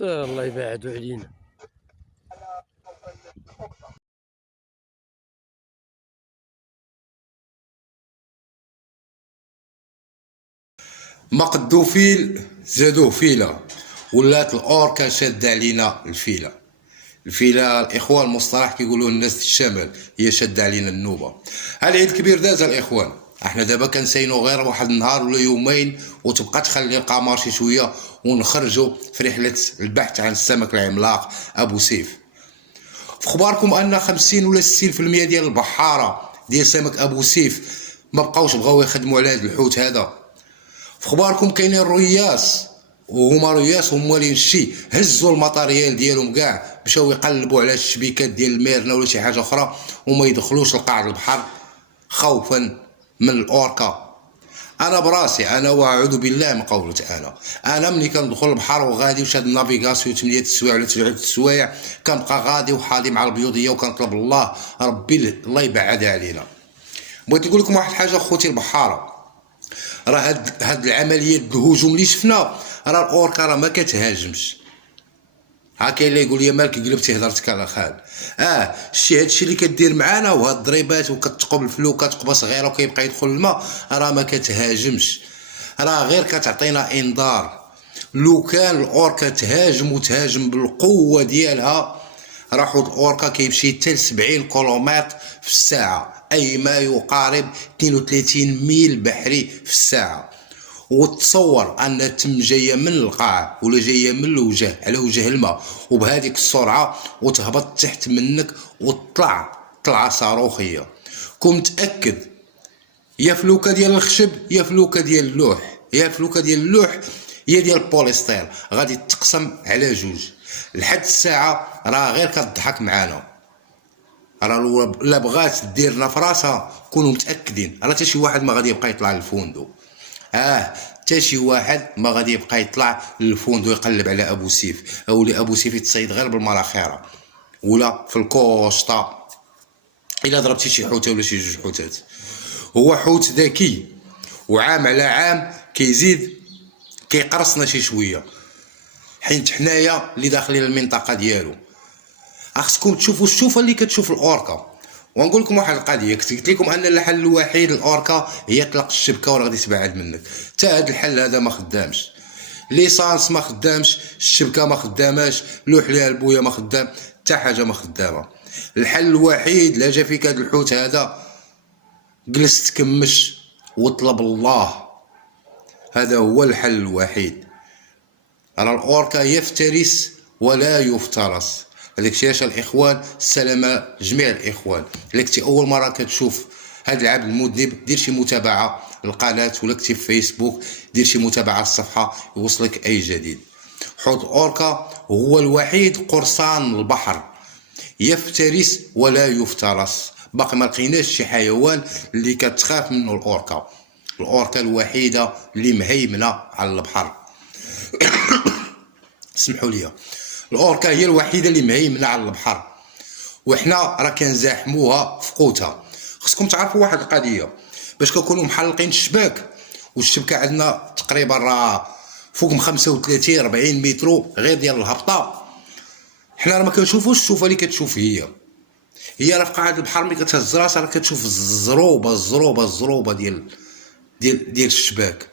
الله يبعدوا علينا. ما قدو فيل زادوه فيلة، ولات الأوركا شادة علينا الفيلة. الفيلة الإخوان المصطلح كيقولوا الناس الشمال هي شادة علينا النوبة. العيد الكبير داز الإخوان، احنا دابا كنساينو غير واحد النهار ولا يومين وتبقى تخلي القمر شي شوية ونخرجوا في رحلة البحث عن السمك العملاق أبو سيف. في خباركم أن 50 ولا 60% ديال البحارة ديال سمك أبو سيف ما بقاوش بغاو يخدموا على هذا الحوت هذا. في خباركم كاينين رياس، وهما رياس وموالين الشي هزوا الماتريال ديالهم كاع مشاو يقلبوا على الشبيكات ديال الميرنا ولا شي حاجه اخرى وما يدخلوش لقاع البحر خوفا من الاوركا. انا براسي انا واعوذ بالله من قولة انا ملي كندخل البحر وغادي وشاد النافيغاسيون 8 السوايع ولا 9 السوايع كنبقى غادي وحاضي مع البيوضيه وكنطلب الله ربي الله يبعدها علينا. بغيت نقول لكم واحد الحاجه خوتي البحاره، راه هاد العمليات الهجوم اللي شفنا راه الاوركا راه ما كتهاجمش. ها كاين اللي يقول لي مالك قلبتي هضرتك على خال. هادشي اللي كدير معانا وهاد الضريبات وكتقب الفلوكه تقبه صغيره وكيبقى يدخل الماء راه ما كتهاجمش، راه غير كتعطينا انذار. لو كان الاوركا تهاجم وتهاجم بالقوه ديالها راه حوت الاوركا كيمشي حتى ل 70 كيلومتر في الساعه، اي ما يقارب 32 ميل بحري في الساعه. وتصور ان تم جايه من القاع ولا جايه من الوجه على وجه الماء وبهذيك السرعه وتهبط تحت منك وتطلع طلعه صاروخيه. كون متاكد يا فلوكه ديال الخشب يا فلوكه ديال اللوح، يا فلوكه ديال اللوح يا ديال البوليستير غادي تقسم على جوج. لحد الساعه راه غير كتضحك معانا، راه لا بغات ديرنا في راسها كونوا متاكدين راه حتى شي واحد ما غادي يبقى يطلع للفندق. حتى شي واحد ما غادي يبقى يطلع للفندق يقلب على ابو سيف او ابو سيف يتصيد غير بالمراخيره ولا في الكوسطا الا ضربتي شي حوته ولا شي جوج حوتات. هو حوت ذكي وعام على عام كيزيد كيقرصنا شي شويه، حيت حنايا اللي داخلين المنطقه ديالو. خصكم تشوفوا الشوفه اللي كتشوف الاوركا. ونقول لكم واحد القضيه، كنت قلت لكم ان الحل الوحيد الاوركا هي طلق الشبكه ولا غادي تبعد منك. حتى هذا الحل هذا ما خدامش، ليسانس ما خدامش، الشبكه ما خداماش، لوح ليها البويه ما خدام، حتى حاجه ما خدامه. الحل الوحيد لا جا فيك هذا الحوت هذا جلس تكمش وطلب الله، هذا هو الحل الوحيد. راه الاوركا يفترس ولا يفترس. هذاك الشيء علاش الاخوان السلامه جميع الاخوان. الا كنتي اول مره كتشوف هذا العبد المذنب دير شي متابعه للقناه ولا كنتي في فيسبوك دير شي متابعه للصفحه يوصلك اي جديد. حوت الاوركا هو الوحيد قرصان البحر يفترس ولا يفترس. باقي ما لقيناش شي حيوان اللي كتخاف منه الاوركا. الاوركا الوحيده اللي مهيمنه على البحر. اسمحوا لي، الاوركا هي الوحيده اللي مهيمنه على البحر وحنا راه كنزاحموها في قوتها. خصكم تعرفوا واحد القضيه، باش كنكونوا محلقين الشباك والشبكه عندنا تقريبا راه فوق من 35 40 متر غير ديال الهبطه، حنا راه ما كنشوفوش الشوفه اللي كتشوف هي راه في قاعه البحر ملي كتهز راسها راه كتشوف الزروبه ديال الشباك.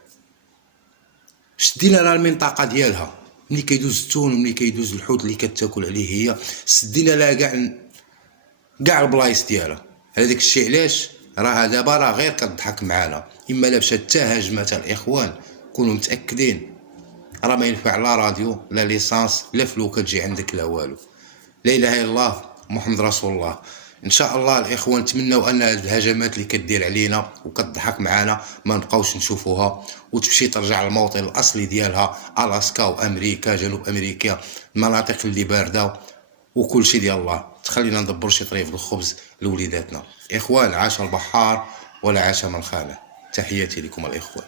شدينا لها المنطقه ديالها ملي كيدوز التون وملي كيدوز الحوت اللي كتاكل عليه هي، سدينا لها كاع البلايص ديالها. هذاك الشيء علاش راه دابا راه غير كتضحك معانا. اما لا مشات حتى هاجمات الاخوان كونوا متاكدين راه ما ينفع لا راديو لا ليسانس لا فلوكه تجي عندك لا والو. لا اله الا الله محمد رسول الله. ان شاء الله الاخوان نتمنوا ان هذه الهجمات اللي كدير علينا وكتضحك معنا ما نبقاوش نشوفوها وتمشي ترجع للموطن الاصلي ديالها، الاسكا وامريكا جنوب امريكا المناطق اللي بارده وكل شيء ديال الله. تخلينا ندبر شي طريف الخبز لوليداتنا. اخوان عاش البحار ولا عاش من خانه. تحياتي لكم الاخوان.